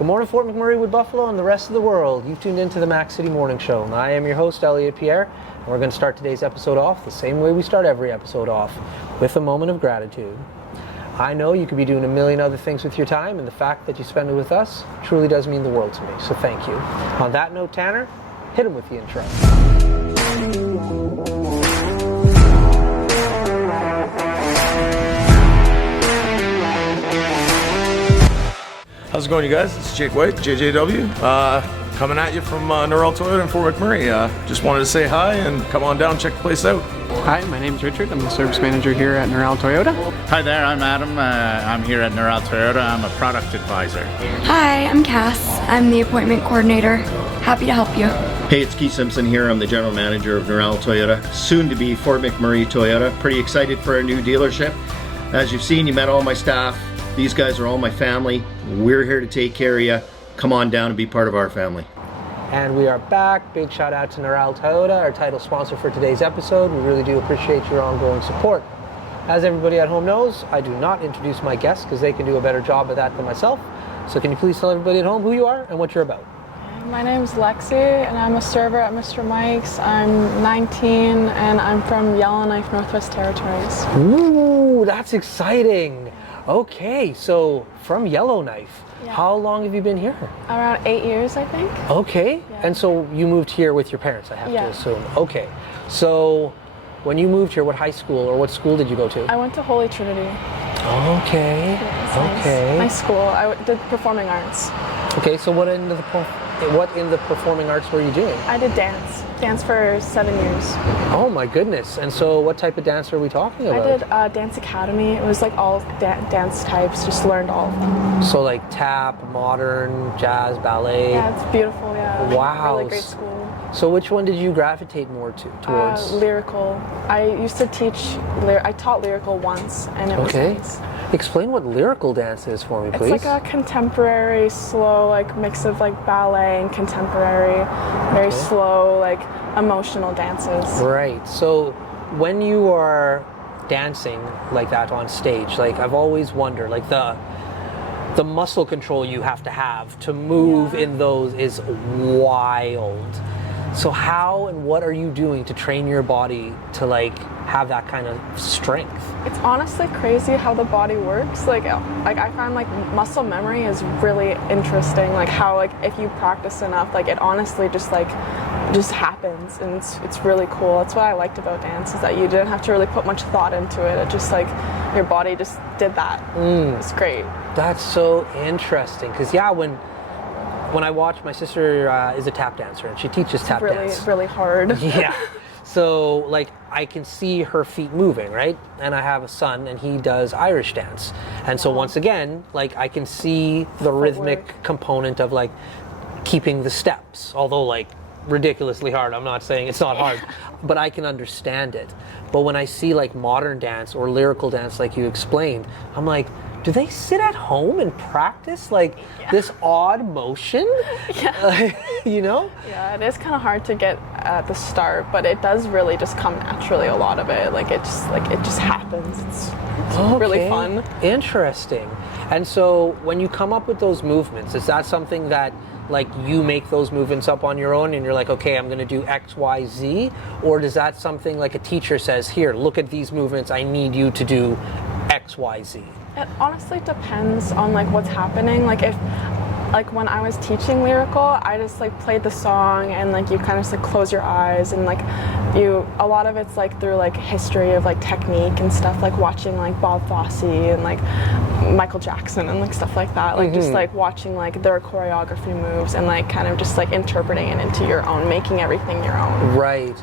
Good morning, Fort McMurray, Wood Buffalo, and the rest of the world. You've tuned into the Mac City Morning Show, and I am your host, Elliot Pierre, and we're going to start today's episode off the same way we start every episode off, with a moment of gratitude. I know you could be doing a million other things with your time, and the fact that you spend it with us truly does mean the world to me, so thank you. On that note, Tanner, hit him with the intro. How's it going, you guys? It's Jake White, JJW, coming at you from Norrell Toyota in Fort McMurray. Just wanted to say hi and come on down, check the place out. Hi, my name's Richard. I'm the service manager here at Norrell Toyota. Hi there, I'm Adam. I'm here at Norrell Toyota. I'm a product advisor. Hi, I'm Cass. I'm the appointment coordinator. Happy to help you. Hey, it's Keith Simpson here. I'm the general manager of Norrell Toyota, soon to be Fort McMurray Toyota. Pretty excited for a new dealership. As you've seen, you met all my staff. These guys are all my family. We're here to take care of you. Come on down and be part of our family. And we are back. Big shout out to Norrell Toyota, our title sponsor for today's episode. We really do appreciate your ongoing support. As everybody at home knows, I do not introduce my guests because they can do a better job of that than myself. So can you please tell everybody at home who you are and what you're about? My name's Lexi, and I'm a server at Mr. Mike's. I'm 19, and I'm from Yellowknife, Northwest Territories. Ooh, that's exciting. Okay, so from Yellowknife, Yeah. How long have you been here? Around 8 years, I think. Okay, Yeah. and so you moved here with your parents, I have Yeah. to assume. Okay, so when you moved here, what high school or what school did you go to? I went to Holy Trinity. Okay, It's okay. Nice school. I did performing arts. Okay, so what in the performing arts were you doing? I did dance. Dance for 7 years. Oh my goodness, and so what type of dance are we talking about? I did Dance Academy. It was like all dance types, just learned all of them. So like tap, modern, jazz, ballet. Yeah, it's beautiful, yeah. Wow. Really great school. So which one did you gravitate more towards? Lyrical. I used to teach, I taught lyrical once, and it was Okay. nice. Explain what lyrical dance is for me, please. It's like a contemporary, slow, like mix of like ballet and contemporary, very slow, like emotional dances. Right. So when you are dancing like that on stage, like I've always wondered, like the muscle control you have to move in those is wild. So how and what are you doing to train your body to like have that kind of strength? It's honestly crazy how the body works. Like I find like muscle memory is really interesting. Like how like if you practice enough, like it honestly just happens, and it's really cool. That's what I liked about dance, is that you didn't have to really put much thought into it. It just like your body just did that. It's great. That's so interesting because when I watch, my sister is a tap dancer and she teaches tap dance. Really hard. Yeah. So like I can see her feet moving, right? And I have a son and he does Irish dance. And so once again, like I can see the rhythmic component of like keeping the steps, although like ridiculously hard. I'm not saying it's not hard, but I can understand it. But when I see like modern dance or lyrical dance like you explained, I'm like, do they sit at home and practice like this odd motion? Yeah. You know? Yeah, it is kind of hard to get at the start, but it does really just come naturally, a lot of it. Like it just happens. It's really fun. Interesting. And so when you come up with those movements, is that something that like you make those movements up on your own and you're like, okay, I'm going to do X, Y, Z? Or is that something like a teacher says, here, look at these movements, I need you to do X, Y, Z? It honestly depends on like what's happening. Like if, like when I was teaching lyrical, I just like played the song and like you kind of just like close your eyes and like a lot of it's like through like history of like technique and stuff, like watching like Bob Fosse and like Michael Jackson and like stuff like that. Like just like watching like their choreography moves and like kind of just like interpreting it into your own, making everything your own. Right.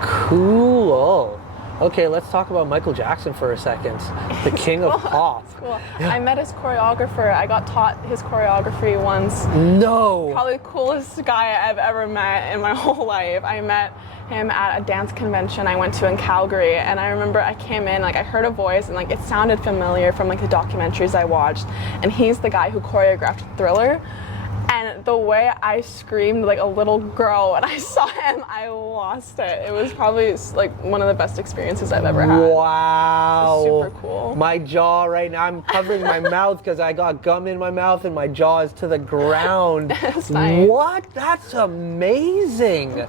Cool. Okay, let's talk about Michael Jackson for a second. The king of pop. That's cool. Yeah. I met his choreographer. I got taught his choreography once. No. Probably the coolest guy I've ever met in my whole life. I met him at a dance convention I went to in Calgary, and I remember I came in, like I heard a voice and like it sounded familiar from like the documentaries I watched, and he's the guy who choreographed Thriller. And the way I screamed like a little girl when I saw him, I lost it. It was probably like one of the best experiences I've ever had. Wow. It was super cool. My jaw right now, I'm covering my mouth because I got gum in my mouth and my jaw is to the ground. That's nice. What? That's amazing. It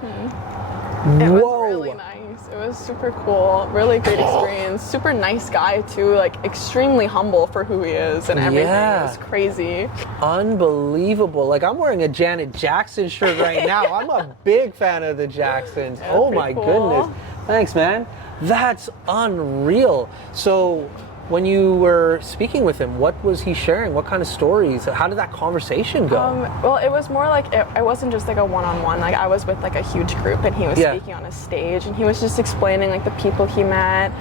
Whoa. was really nice. It was super cool. Really great experience. Super nice guy too. Like extremely humble for who he is and everything. Yeah. It was crazy. Unbelievable. Like I'm wearing a Janet Jackson shirt right now. I'm a big fan of the Jacksons. Yeah, Oh pretty my cool. goodness. Thanks, man. That's unreal. So when you were speaking with him, what was he sharing? What kind of stories? How did that conversation go? Well, it was more like it wasn't just like a one-on-one. Like I was with like a huge group, and he was speaking on a stage, and he was just explaining like the people he met.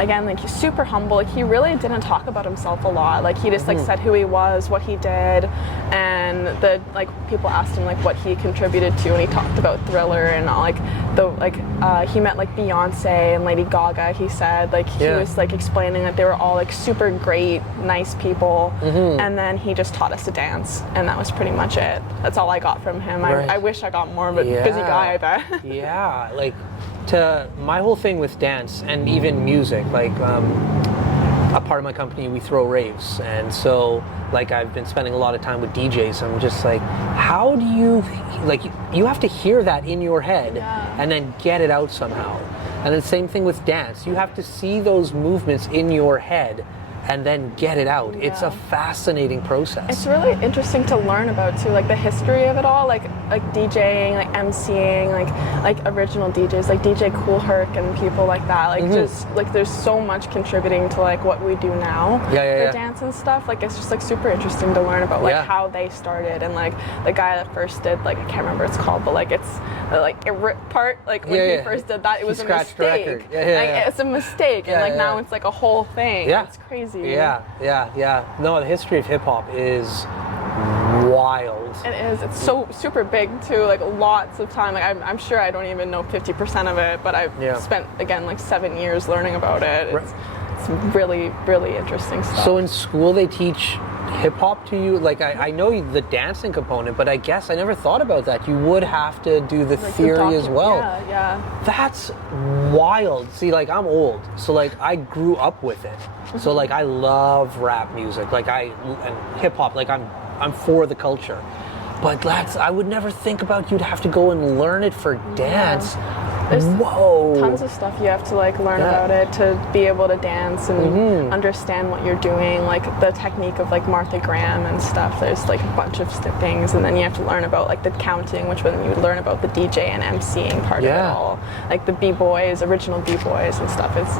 Again, like he's super humble. Like, he really didn't talk about himself a lot. Like he just like said who he was, what he did, and the like people asked him like what he contributed to, and he talked about Thriller and all, like he met like Beyonce and Lady Gaga. He said like he was like explaining that they were all like super great, nice people, and then he just taught us to dance, and that was pretty much it. That's all I got from him. Right. I wish I got more, but busy guy, I bet. Yeah, like to my whole thing with dance and even music, like a part of my company, we throw raves, and so like I've been spending a lot of time with DJs. I'm just like, how do you like you have to hear that in your head and then get it out somehow. And the same thing with dance. You have to see those movements in your head and then get it out. It's a fascinating process. It's really interesting to learn about too, like the history of it all, like DJing, like MCing, like original DJs, like DJ Cool Herc and people like that. Like just like there's so much contributing to like what we do now for dance and stuff. Like it's just like super interesting to learn about like how they started, and like the guy that first did, like I can't remember what it's called, but like it's like a rip part, like when he first did that, it was a mistake. Like, it's a mistake, and like now it's like a whole thing. It's crazy. Yeah. No, the history of hip hop is wild. It is. It's so super big too. Like lots of time. Like I'm sure I don't even know 50% of it, but I've spent again like 7 years learning about it. It's really, really interesting stuff. So in school they teach hip hop to you? Like I know the dancing component, but I guess I never thought about that. You would have to do the like theory as well. Yeah. That's wild. See, like I'm old, so like I grew up with it. So like I love rap music, like and hip hop. Like I'm for the culture. But I would never think about you'd have to go and learn it for dance. There's Whoa. tons of stuff you have to like learn about it to be able to dance and understand what you're doing, like the technique of like Martha Graham and stuff. There's like a bunch of things, and then you have to learn about like the counting, which when you learn about the DJ and MCing part of it all, like the B-boys, original B-boys and stuff. It's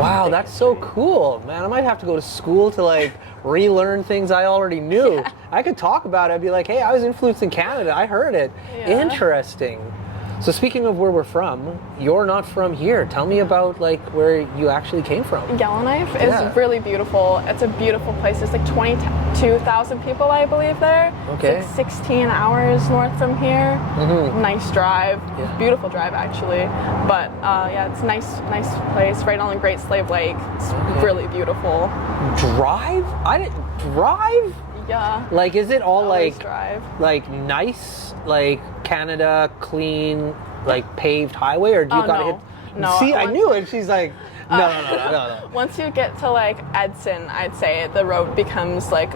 wow, that's so cool, man. I might have to go to school to like relearn things I already knew. I could talk about it. I'd be like, hey, I was influenced in Canada. I heard it. Interesting. So speaking of where we're from, you're not from here. Tell me about like where you actually came from. Yellowknife is really beautiful. It's a beautiful place. There's like 22,000 people, I believe, there. Okay. It's like 16 hours north from here. Nice drive. Beautiful drive, actually. But it's a nice place right on the Great Slave Lake. It's really beautiful. Drive? I didn't drive? Yeah. Like, is it all Always drive. like nice, like Canada, clean, like paved highway, or do you gotta hit? No. See, I knew it. She's like, no. Once you get to like Edson, I'd say the road becomes like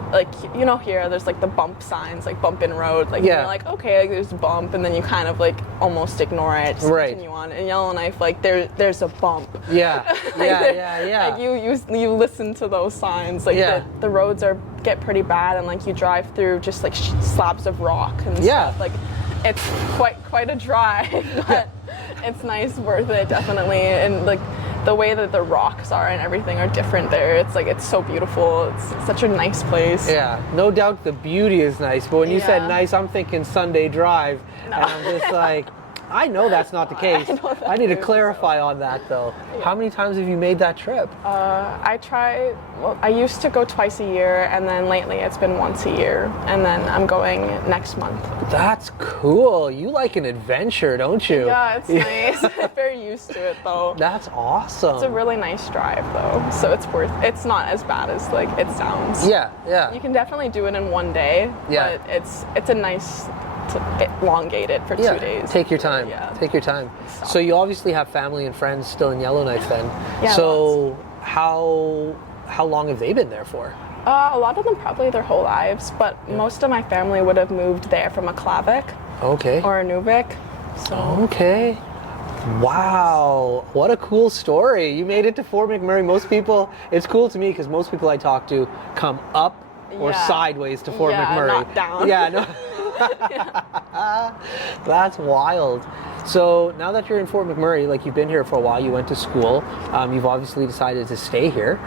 you know, here there's like the bump signs, like bump in road, like you're like, okay, like, there's a bump, and then you kind of like almost ignore it, just continue on. In Yellowknife, like there's a bump. Yeah. Like you listen to those signs, like the roads get pretty bad, and like you drive through just like slabs of rock and stuff. Like it's quite a drive, but it's nice, worth it, definitely. And like the way that the rocks are and everything are different there. It's so beautiful. It's such a nice place. Yeah, no doubt the beauty is nice, but when you said nice, I'm thinking Sunday drive, and I'm just like, I know that's not the case. I know that I need to too, clarify on that though. How many times have you made that trip? I used to go twice a year, and then lately it's been once a year, and then I'm going next month. That's cool. You like an adventure, don't you? Yeah, it's nice. I'm very used to it though. That's awesome. It's a really nice drive though, so it's not as bad as like it sounds. Yeah, yeah. You can definitely do it in one day, Yeah. but it's a nice to elongate it for 2 days. Take your time. Yeah. Take your time. So you obviously have family and friends still in Yellowknife then. Yeah, So how long have they been there for? A lot of them probably their whole lives, but most of my family would have moved there from a Aklavik Okay. or a Nuvik. So Okay. Wow, what a cool story. You made it to Fort McMurray. Most people, it's cool to me because most people I talk to come up or Yeah. sideways to Fort Yeah, McMurray. not down. Yeah, no. That's wild. So now that you're in Fort McMurray, like you've been here for a while, you went to school, you've obviously decided to stay here.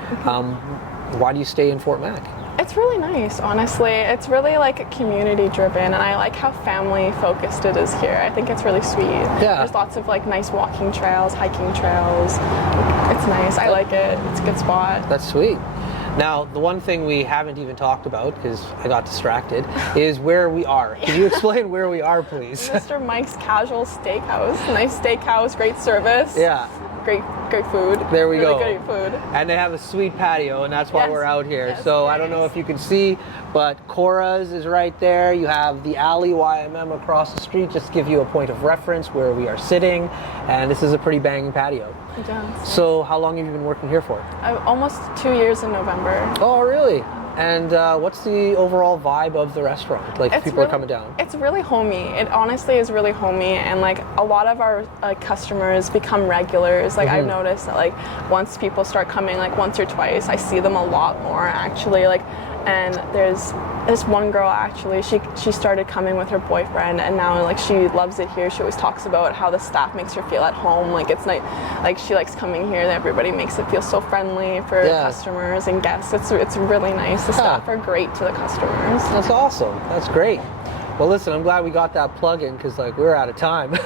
Why do you stay in Fort Mac? it's really nice, honestly. It's really like community driven, and I like how family focused it is here. I think it's really sweet. Yeah. There's lots of like nice walking trails, hiking trails. It's nice. I like it. It's a good spot. That's sweet. Now, the one thing we haven't even talked about, because I got distracted, is where we are. Can you explain where we are, please? Mr. Mike's Casual Steakhouse. Nice steakhouse, great service. Yeah. Great food. There we go. Really good food. And they have a sweet patio, and that's why Yes, we're out here. yes, So I very don't know nice. if you can see, but Cora's is right there. You have the alley YMM across the street, just to give you a point of reference where we are sitting. And this is a pretty banging patio. Yeah. So how long have you been working here for? Almost 2 years in November. Oh, really? And what's the overall vibe of the restaurant? Like, people are coming down. It's really homey. It honestly is really homey, and like a lot of our customers become regulars. Like I've noticed that like once people start coming like once or twice, I see them a lot more actually. Like, and there's this one girl actually. She started coming with her boyfriend, and now like she loves it here. She always talks about how the staff makes her feel at home. Like it's nice. Like she likes coming here. Everybody makes it feel so friendly for customers and guests. It's really nice. The staff are great to the customers. That's awesome. That's great. Well, listen, I'm glad we got that plug in because like we're out of time.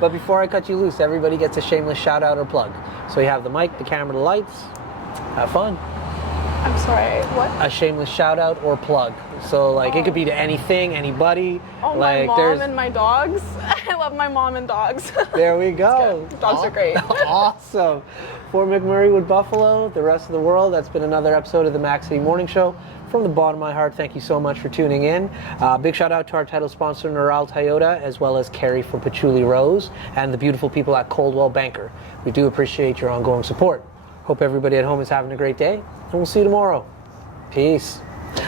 But before I cut you loose, everybody gets a shameless shout out or plug. So you have the mic, the camera, the lights. Have fun. I'm sorry, what? A shameless shout out or plug. So like it could be to anything, anybody. Oh, like my mom and my dogs. I love my mom and dogs. There we go. Dogs are great. Awesome. For McMurray with Buffalo, the rest of the world, that's been another episode of the Mac City Morning Show. From the bottom of my heart, thank you so much for tuning in. Big shout out to our title sponsor, Neural Toyota, as well as Carrie from Patchouli Rose, and the beautiful people at Coldwell Banker. We do appreciate your ongoing support. Hope everybody at home is having a great day, and we'll see you tomorrow. Peace.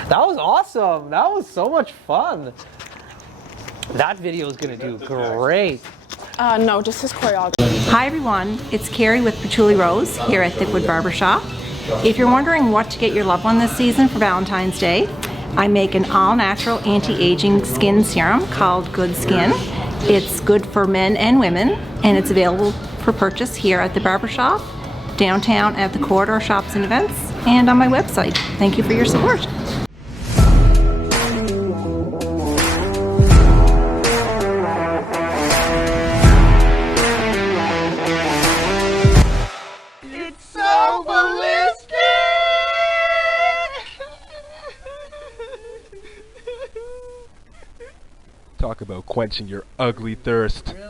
That was awesome. That was so much fun. That video is going to do great. No, just his choreography. Hi everyone, it's Carrie with Patchouli Rose here at Thickwood Barbershop. If you're wondering what to get your loved one this season for Valentine's Day, I make an all-natural anti-aging skin serum called Good Skin. It's good for men and women, and it's available for purchase here at the barbershop, downtown at the Corridor Shops and Events, and on my website. Thank you for your support. Talk about quenching your ugly thirst.